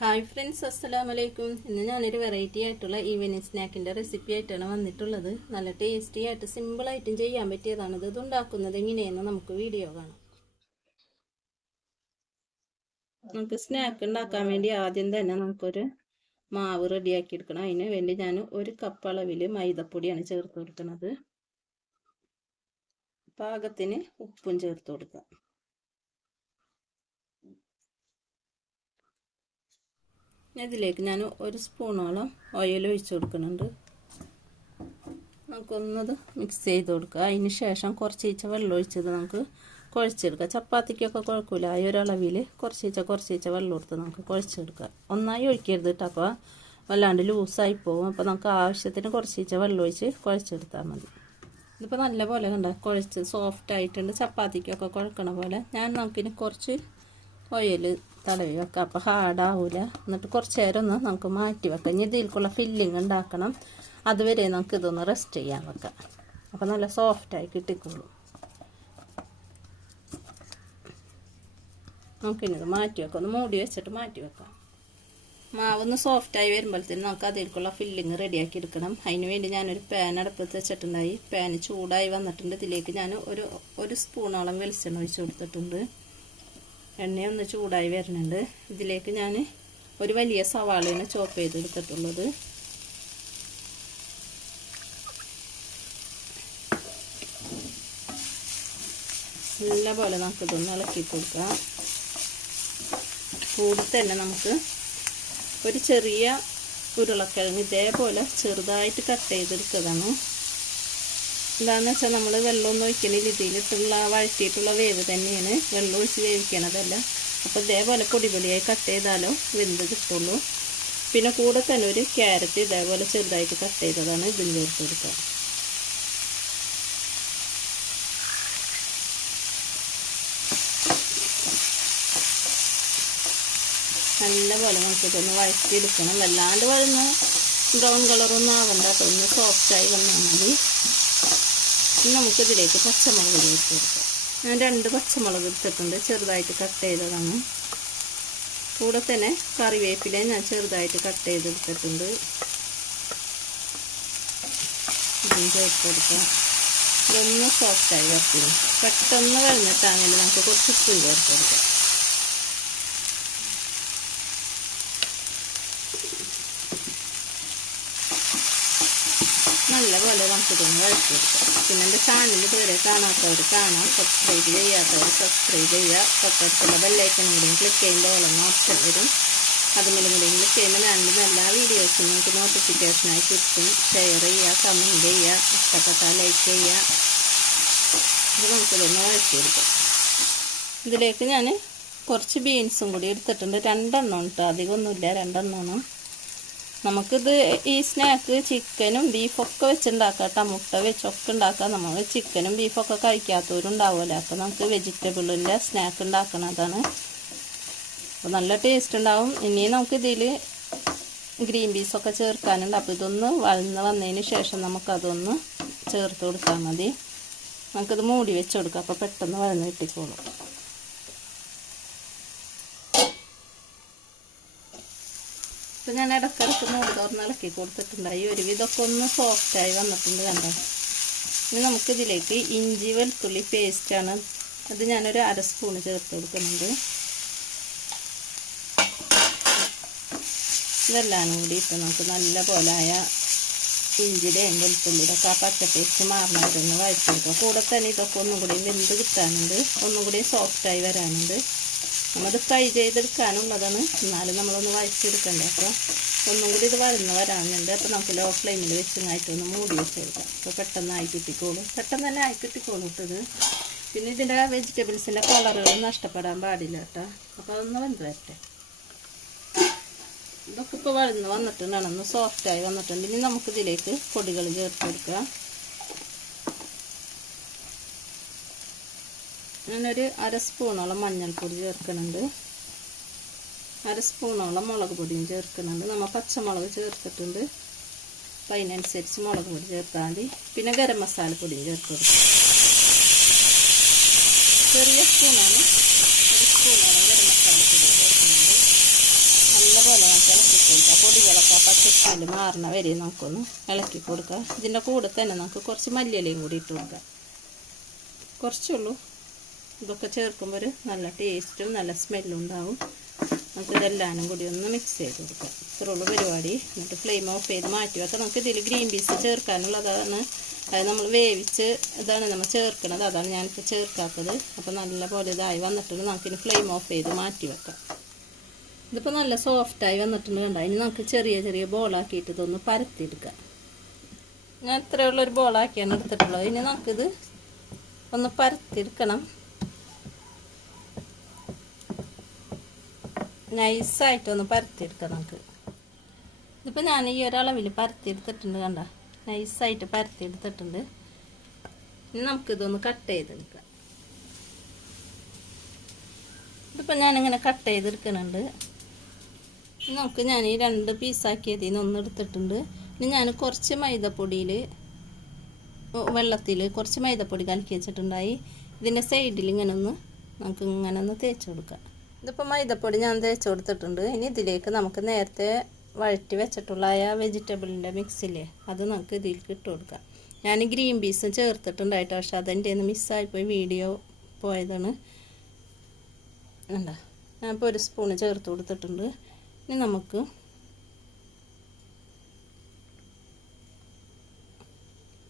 Hi friends അസ്സലാമലൈക്കും. ഇന്ന് ഞാനൊരു വെറൈറ്റി ആയിട്ടുള്ള ഈവനിങ് സ്നാക്കിന്റെ റെസിപ്പി ആയിട്ടാണ് വന്നിട്ടുള്ളത്. നല്ല ടേസ്റ്റി ആയിട്ട് സിമ്പിളായിട്ടും ചെയ്യാൻ പറ്റിയതാണ്. ഇത് ഉണ്ടാക്കുന്നത് എങ്ങനെയെന്ന് നമുക്ക് വീഡിയോ കാണാം. നമുക്ക് സ്നാക്ക് ഉണ്ടാക്കാൻ വേണ്ടി ആദ്യം തന്നെ നമുക്കൊരു മാവ് റെഡിയാക്കി എടുക്കണം അതിന് വേണ്ടി ഞാൻ ഒരു കപ്പ് അളവിൽ മൈദപ്പൊടിയാണ് ചേർത്ത് കൊടുക്കുന്നത്. പാകത്തിന് ഉപ്പും ചേർത്ത് കൊടുക്കാം. ഇതിലേക്ക് ഞാൻ ഒരു സ്പൂണോളം ഓയിൽ ഒഴിച്ച് കൊടുക്കുന്നുണ്ട്. നമുക്കൊന്നത് മിക്സ് ചെയ്ത് കൊടുക്കുക അതിന് ശേഷം കുറച്ചീച്ച വെള്ളം ഒഴിച്ചത് നമുക്ക് കുഴച്ചെടുക്കുക ചപ്പാത്തിക്കൊക്കെ കുഴപ്പമില്ല ആ ഒരളവിൽ കുറച്ചീച്ച കുറച്ചീച്ച വെള്ളം കൊടുത്ത് നമുക്ക് കുഴച്ചെടുക്കുക ഒന്നായി ഒഴിക്കരുത് കേട്ടോ അപ്പോൾ വല്ലാണ്ട് ലൂസായി പോകും അപ്പോൾ നമുക്ക് ആവശ്യത്തിന് കുറച്ചീച്ച വെള്ളം ഒഴിച്ച് കുഴച്ചെടുത്താൽ മതി. ഇതിപ്പോൾ നല്ല പോലെ കണ്ട? കുഴച്ച് സോഫ്റ്റ് ആയിട്ടുണ്ട്. ചപ്പാത്തിക്കൊക്കെ കുഴക്കണ പോലെ. ഞാൻ നമുക്കിനി കുറച്ച് ഓയിൽ തടവി വെക്കാം അപ്പോൾ ഹാർഡാവില്ല എന്നിട്ട് കുറച്ച് നേരം ഒന്ന് നമുക്ക് മാറ്റി വെക്കാം ഇനി ഇതിൽക്കുള്ള ഫില്ലിങ് ഉണ്ടാക്കണം. അതുവരെ നമുക്ക് ഇതൊന്ന് റെസ്റ്റ് ചെയ്യാൻ വെക്കാം. അപ്പോൾ നല്ല സോഫ്റ്റായി കിട്ടിക്കോളും. നമുക്കിനിത് മാറ്റി വെക്കാം ഒന്ന് മൂടി വെച്ചിട്ട് മാറ്റി വെക്കാം മാവൊന്ന് സോഫ്റ്റായി വരുമ്പോഴത്തേന് നമുക്ക് അതിൽക്കുള്ള ഫില്ലിങ് റെഡിയാക്കി എടുക്കണം. അതിന് വേണ്ടി ഞാനൊരു പാൻ അടുപ്പത്ത് വെച്ചിട്ടുണ്ടായി. പാൻ ചൂടായി വന്നിട്ടുണ്ട്. ഇതിലേക്ക് ഞാൻ ഒരു ഒരു സ്പൂണോളം വെളിച്ചെണ്ണ ഒഴിച്ച് കൊടുത്തിട്ടുണ്ട്. എണ്ണയൊന്ന് ചൂടായി വരുന്നുണ്ട്. ഇതിലേക്ക് ഞാൻ ഒരു വലിയ സവാളയാണ് ചോപ്പ് ചെയ്തെടുത്തിട്ടുള്ളത് നല്ല പോലെ നമുക്കിതൊന്ന് ഇളക്കി കൊടുക്കാം. കൂടി തന്നെ നമുക്ക് ഒരു ചെറിയ ഉരുളക്കിഴങ്ങ് ഇതേപോലെ ചെറുതായിട്ട് കട്ട് ചെയ്തെടുത്തതാണ്. എന്താണെന്ന് വെച്ചാൽ നമ്മൾ വെള്ളമൊന്നും ഒഴിക്കണില്ല. ഇതിലിട്ടുള്ള വഴറ്റിയിട്ടുള്ള വേവ് തന്നെയാണ് വെള്ളം ഒഴിച്ച് വേവിക്കണതല്ല. അപ്പോൾ ഇതേപോലെ പൊടിപൊടിയായി കട്ട് ചെയ്താലോ വെന്ത് കിട്ടുള്ളൂ. പിന്നെ കൂടെ തന്നെ ഒരു ക്യാരറ്റ് ഇതേപോലെ ചെറുതായിട്ട് കട്ട് ചെയ്തതാണ് ഇതിൽ ചേർത്ത് കൊടുക്കുക. നല്ലപോലെ നമുക്കിതൊന്ന് വഴറ്റിയെടുക്കണം. വല്ലാണ്ട് വരുന്ന ബ്രൗൺ കളറൊന്നും ആവണ്ട. ഒന്ന് സോഫ്റ്റായി വന്നാൽ മതി. ഇനി നമുക്കിതിലേക്ക് പച്ചമുളക് ചേർത്ത് കൊടുക്കാം. ഞാൻ രണ്ട് പച്ചമുളക് എടുത്തിട്ടുണ്ട് ചെറുതായിട്ട് കട്ട് ചെയ്തതാണ്. കൂടെ തന്നെ കറിവേപ്പില ഞാൻ ചെറുതായിട്ട് കട്ട് ചെയ്തെടുത്തിട്ടുണ്ട്. ഇതും ചേർത്ത് കൊടുക്കാം. ഇതൊന്ന് സോഫ്റ്റായി വരത്തിന് പെട്ടെന്ന് കഴിഞ്ഞിട്ടാണെങ്കിൽ നമുക്ക് കുറച്ച് ഉപ്പും ചേർത്ത് കൊടുക്കാം. നല്ലപോലെ നമുക്കിതൊന്ന് വഴറ്റിയെടുക്കാം പിന്നെ എന്റെ ചാനൽ ഇതുവരെ കാണാത്തവർ കാണാം. സബ്സ്ക്രൈബ് ചെയ്യാത്തവർ സബ്സ്ക്രൈബ് ചെയ്യുക. തൊട്ടടുത്തുള്ള ബെല്ലൈക്കൺ കൂടിയും ക്ലിക്ക് ചെയ്യുമ്പോൾ ഓളം ഓപ്ഷൻ വരും. അതുമൂലം കൂടി ക്ലിക്ക് ചെയ്യുമ്പോൾ ഞാനിടുന്ന എല്ലാ വീഡിയോസും നിങ്ങൾക്ക് നോട്ടിഫിക്കേഷനായി കിട്ടും. ഷെയർ ചെയ്യുക കമന്റ് ചെയ്യുക ഇഷ്ടപ്പെട്ടാൽ ലൈക്ക് ചെയ്യുക. ഇത് നമുക്കിതൊന്ന് വഴറ്റിയെടുക്കാം. ഇതിലേക്ക് ഞാൻ കുറച്ച് ബീൻസും കൂടി എടുത്തിട്ടുണ്ട്. രണ്ടെണ്ണം കേട്ടോ അധികമൊന്നുമില്ല. രണ്ടെണ്ണമാണ്. നമുക്കിത് ഈ സ്നാക്ക് ചിക്കനും ബീഫൊക്കെ വെച്ചുണ്ടാക്കാം കേട്ടോ. മുട്ട വെച്ചൊക്കെ ഉണ്ടാക്കാം. നമ്മൾ ചിക്കനും ബീഫൊക്കെ കഴിക്കാത്തവരും ഉണ്ടാവുമല്ലോ അപ്പോൾ നമുക്ക് വെജിറ്റബിളിന്റെ സ്നാക്ക് ഉണ്ടാക്കണതാണ് അപ്പോൾ നല്ല ടേസ്റ്റ് ഉണ്ടാവും. ഇനി നമുക്കിതിൽ ഗ്രീൻ പീസൊക്കെ ചേർക്കാനുണ്ട്. അപ്പോൾ ഇതൊന്ന് വളർന്ന് വന്നതിന് ശേഷം നമുക്കതൊന്ന് ചേർത്ത് കൊടുത്താൽ മതി. നമുക്കിത് മൂടി വെച്ച് കൊടുക്കാം. അപ്പോൾ പെട്ടെന്ന് വളർന്ന് കിട്ടിക്കോളും. ഇപ്പം ഞാൻ ഇടക്കിടക്ക് മൂടി തുറന്ന് ഇളക്കി കൊടുത്തിട്ടുണ്ടായി ഒരുവിധമൊക്കെ ഒന്ന് സോഫ്റ്റായി വന്നിട്ടുണ്ട് കണ്ടോ? ഇനി നമുക്കിതിലേക്ക് ഇഞ്ചി വെളുത്തുള്ളി പേസ്റ്റാണ് അത് ഞാനൊരു അര സ്പൂണ് ചേർത്ത് കൊടുക്കുന്നുണ്ട്. ഇതെല്ലാം കൂടി ഇപ്പം നമുക്ക് നല്ല പോലായ ഇഞ്ചിയുടെയും വെളുത്തുള്ളിയുടെ ഒക്കെ ആ പച്ച പേസ്റ്റ് മാറണവരൊന്ന് വഴറ്റിയെടുക്കുക കൂടെ തന്നെ ഇതൊക്കെ ഒന്നും കൂടി വെന്ത് കിട്ടാനുണ്ട്. ഒന്നും കൂടി സോഫ്റ്റായി വരാനുണ്ട്. നമ്മളത് ഫ്രൈ ചെയ്തെടുക്കാനുള്ളതാണ്. എന്നാലും നമ്മളൊന്ന് വഴച്ചെടുക്കണ്ടേ അപ്പോൾ ഒന്നും കൂടി ഇത് വരന്ന് വരാനുണ്ട്. അപ്പോൾ നമുക്ക് ലോ ഫ്ലെയിമിൽ വെച്ചങ്ങായിട്ടൊന്ന് മൂടി വെച്ചെടുക്കാം. അപ്പോൾ പെട്ടെന്ന് ആയി കിട്ടിക്കോളും. പെട്ടെന്ന് തന്നെ ആയി കിട്ടിക്കോളും ഇട്ടത് പിന്നെ ഇതിന്റെ വെജിറ്റബിൾസിന്റെ കളറുകൾ നഷ്ടപ്പെടാൻ പാടില്ല കേട്ടോ. അപ്പോൾ അതൊന്ന് വെന്ത് വരട്ടെ. ഇതൊക്കെ ഇപ്പോൾ വഴന്ന് വന്നിട്ടുണ്ടാണ്. ഒന്ന് സോഫ്റ്റായി വന്നിട്ടുണ്ട്. ഇനി നമുക്കിതിലേക്ക് പൊടികൾ ചേർത്ത് കൊടുക്കാം. ഞാനൊരു അര സ്പൂണോളം മഞ്ഞൾപ്പൊടി ചേർക്കുന്നുണ്ട്. അര സ്പൂണോളം മുളക് പൊടിയും ചേർക്കുന്നുണ്ട്. നമ്മൾ പച്ചമുളക് ചേർത്തിട്ടുണ്ട്. അപ്പം അതിനനുസരിച്ച് മുളക് പൊടി ചേർത്താൽ മതി. പിന്നെ ഗരം മസാല പൊടിയും ചേർത്ത് കൊടുക്കും ചെറിയ സ്പൂണാണ്. ഒരു സ്പൂണോളം ഗരം മസാല പൊടി ചേർക്കുന്നുണ്ട് നല്ലപോലെ നമുക്ക് പൊടികളൊക്കെ പൊടി പച്ച സ്മെല്ല് മാറണ വരെ നമുക്കൊന്ന് ഇളക്കി കൊടുക്കാം ഇതിന്റെ കൂടെ തന്നെ നമുക്ക് കുറച്ച് മല്ലിയിലയും കൂടി ഇട്ട് കൊടുക്കാം. കുറച്ചുള്ളൂ. ഇതൊക്കെ ചേർക്കുമ്പോൾ ഒരു നല്ല ടേസ്റ്റും നല്ല സ്മെല്ലും ഉണ്ടാവും. നമുക്ക് ഇതെല്ലാനും കൂടി ഒന്ന് മിക്സ് ചെയ്ത് കൊടുക്കാം. ഇത്രയുള്ള പരിപാടി. എന്നിട്ട് ഫ്ലെയിം ഓഫ് ചെയ്ത് മാറ്റി വെക്കാം. നമുക്ക് ഇതിൽ ഗ്രീൻ പീസ് ചേർക്കാനുള്ളതാണ്. അത് നമ്മൾ വേവിച്ച് ഇതാണ് നമ്മൾ ചേർക്കുന്നത് അതാണ് ഞാനിപ്പോൾ ചേർക്കാത്തത്. അപ്പോൾ നല്ല പോലെ ഇതായി വന്നിട്ടുണ്ട്. നമുക്കിനി ഫ്ലെയിം ഓഫ് ചെയ്ത് മാറ്റി വെക്കാം. ഇതിപ്പോൾ നല്ല സോഫ്റ്റായി വന്നിട്ടുണ്ട് കണ്ട? ഇനി നമുക്ക് ചെറിയ ചെറിയ ബോളാക്കിയിട്ട് ഇതൊന്ന് പരത്തിയെടുക്കാം. ഞാൻ ഇത്രയുള്ളൊരു ബോളാക്കിയാണ് എടുത്തിട്ടുള്ളത്. ഇനി നമുക്കിത് ഒന്ന് പരത്തിയെടുക്കണം. നൈസായിട്ടൊന്ന് പരത്തിയെടുക്കാം നമുക്ക്. ഇതിപ്പോൾ ഞാൻ ഈ ഒരളവിൽ പരത്തിയെടുത്തിട്ടുണ്ട് കണ്ട? നൈസായിട്ട് പരത്തിയെടുത്തിട്ടുണ്ട്. ഇനി നമുക്കിതൊന്ന് കട്ട് ചെയ്തെടുക്കാം. ഇതിപ്പോൾ ഞാനിങ്ങനെ കട്ട് ചെയ്തെടുക്കുന്നുണ്ട്. നമുക്ക് ഞാൻ ഈ രണ്ട് പീസാക്കിയതിൽ നിന്ന് ഒന്ന് എടുത്തിട്ടുണ്ട്. ഇനി ഞാൻ കുറച്ച് മൈദപ്പൊടിയിൽ വെള്ളത്തിൽ കുറച്ച് മൈദപ്പൊടി കലക്കി വെച്ചിട്ടുണ്ടായി. ഇതിന്റെ സൈഡിൽ ഇങ്ങനെ ഒന്ന് നമുക്ക് ഇങ്ങനെ ഒന്ന് തേച്ച് കൊടുക്കാം. ഇതിപ്പോൾ മൈദപ്പൊടി ഞാൻ തേച്ച് കൊടുത്തിട്ടുണ്ട്. ഇനി ഇതിലേക്ക് നമുക്ക് നേരത്തെ വഴറ്റി വെച്ചിട്ടുള്ള ആ വെജിറ്റബിളിന്റെ മിക്സില്ലേ അത് നമുക്ക് ഇതിലേക്ക് ഇട്ട് കൊടുക്കാം. ഞാൻ ഗ്രീൻ പീസ് ചേർത്തിട്ടുണ്ടായിട്ട് പക്ഷെ അതെന്റെ ഒന്ന് മിസ്സായിപ്പോയി വീഡിയോ പോയതാണ്. എന്താ ഞാനിപ്പോൾ ഒരു സ്പൂണ് ചേർത്ത് കൊടുത്തിട്ടുണ്ട്. ഇനി നമുക്ക്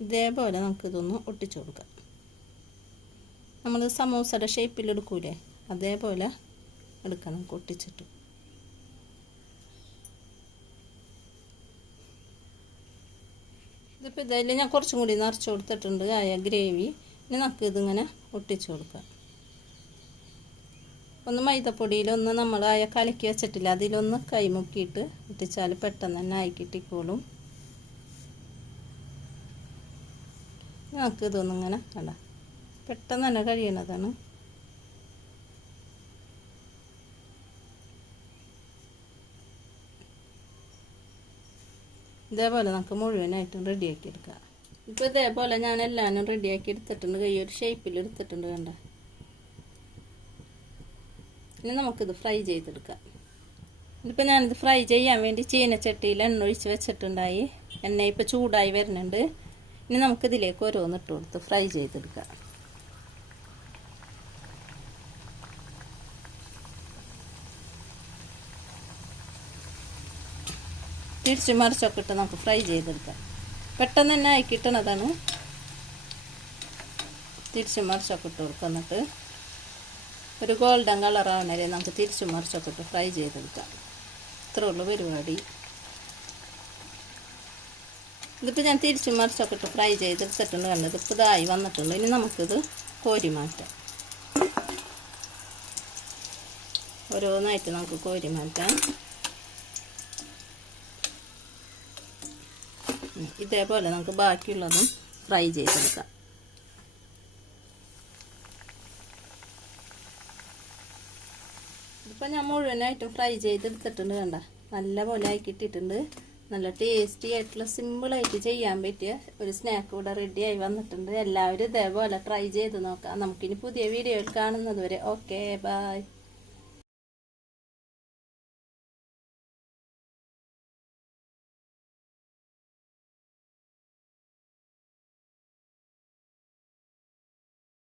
ഇതേപോലെ നമുക്കിതൊന്ന് ഒട്ടിച്ചു കൊടുക്കാം. നമ്മൾ സമോസയുടെ ഷേപ്പിലെടുക്കൂലേ അതേപോലെ എടുക്കാം കൊട്ടിച്ചിട്ട്. ഇതിപ്പോൾ ഇതായാലും ഞാൻ കുറച്ചും കൂടി നിറച്ച് കൊടുത്തിട്ടുണ്ട് ആയ ഗ്രേവി. ഇനി നമുക്ക് ഇതിങ്ങനെ ഒട്ടിച്ചു കൊടുക്കാം. ഒന്ന് മൈദപ്പൊടിയിലൊന്ന് നമ്മൾ ആയ കലക്കി വെച്ചിട്ടില്ല. അതിലൊന്ന് കൈമുക്കിയിട്ട് ഒട്ടിച്ചാൽ പെട്ടെന്ന് തന്നെ ആയി കിട്ടിക്കോളും. നമുക്ക് ഇതൊന്നിങ്ങനെ കണ്ട. പെട്ടെന്ന് തന്നെ കഴിയണതാണ്. ഇതേപോലെ നമുക്ക് മുഴുവനായിട്ടും റെഡിയാക്കി എടുക്കാം ഇപ്പോൾ ഇതേപോലെ ഞാൻ എല്ലാനും റെഡിയാക്കി എടുത്തിട്ടുണ്ട് കൈ ഒരു ഷേപ്പിൽ എടുത്തിട്ടുണ്ട് കണ്ട? ഇനി നമുക്കിത് ഫ്രൈ ചെയ്തെടുക്കാം. ഇതിപ്പോൾ ഞാനിത് ഫ്രൈ ചെയ്യാൻ വേണ്ടി ചീനച്ചട്ടിയിൽ എണ്ണ ഒഴിച്ച് വെച്ചിട്ടുണ്ടായി. എണ്ണ ഇപ്പോൾ ചൂടായി വരുന്നുണ്ട്. ഇനി നമുക്കിതിലേക്ക് ഓരോന്നിട്ട് കൊടുത്ത് ഫ്രൈ ചെയ്തെടുക്കാം. തിരിച്ച് മറിച്ചൊക്കെ ഇട്ട് നമുക്ക് ഫ്രൈ ചെയ്തെടുക്കാം. പെട്ടെന്ന് തന്നെ ആയി കിട്ടണതാണ്. തിരിച്ചു മറിച്ചൊക്കെ ഇട്ട് കൊടുക്കുക എന്നിട്ട്. ഒരു ഗോൾഡൻ കളറാവണ വരെ നമുക്ക് തിരിച്ചു മറിച്ചൊക്കെ ഇട്ട് ഫ്രൈ ചെയ്തെടുക്കാം. ഇത്രേ ഉള്ളൂ പരിപാടി. ഇതിപ്പോൾ ഞാൻ തിരിച്ചു മറിച്ചൊക്കെ ഇട്ട് ഫ്രൈ ചെയ്തെടുത്തിട്ടുണ്ട് കണ്ടത് ഇതായി വന്നിട്ടുണ്ട്. ഇനി നമുക്കിത് കോരി മാറ്റാം. ഓരോന്നായിട്ട് നമുക്ക് കോരി മാറ്റാം. ഇതേപോലെ നമുക്ക് ബാക്കിയുള്ളതും ഫ്രൈ ചെയ്തെടുക്കാം. ഇപ്പം ഞാൻ മുഴുവനായിട്ടും ഫ്രൈ ചെയ്തെടുത്തിട്ടുണ്ട് കണ്ട. നല്ല പോലെ ആക്കിയിട്ടിട്ടുണ്ട് നല്ല ടേസ്റ്റി ആയിട്ടുള്ള സിമ്പിളായിട്ട് ചെയ്യാൻ പറ്റിയ ഒരു സ്നാക്ക് കൂടെ റെഡി ആയി വന്നിട്ടുണ്ട്. എല്ലാവരും ഇതേപോലെ ട്രൈ ചെയ്ത് നോക്കാം. നമുക്കിനി പുതിയ വീഡിയോയിൽ കാണുന്നത് വരെ. Okay bye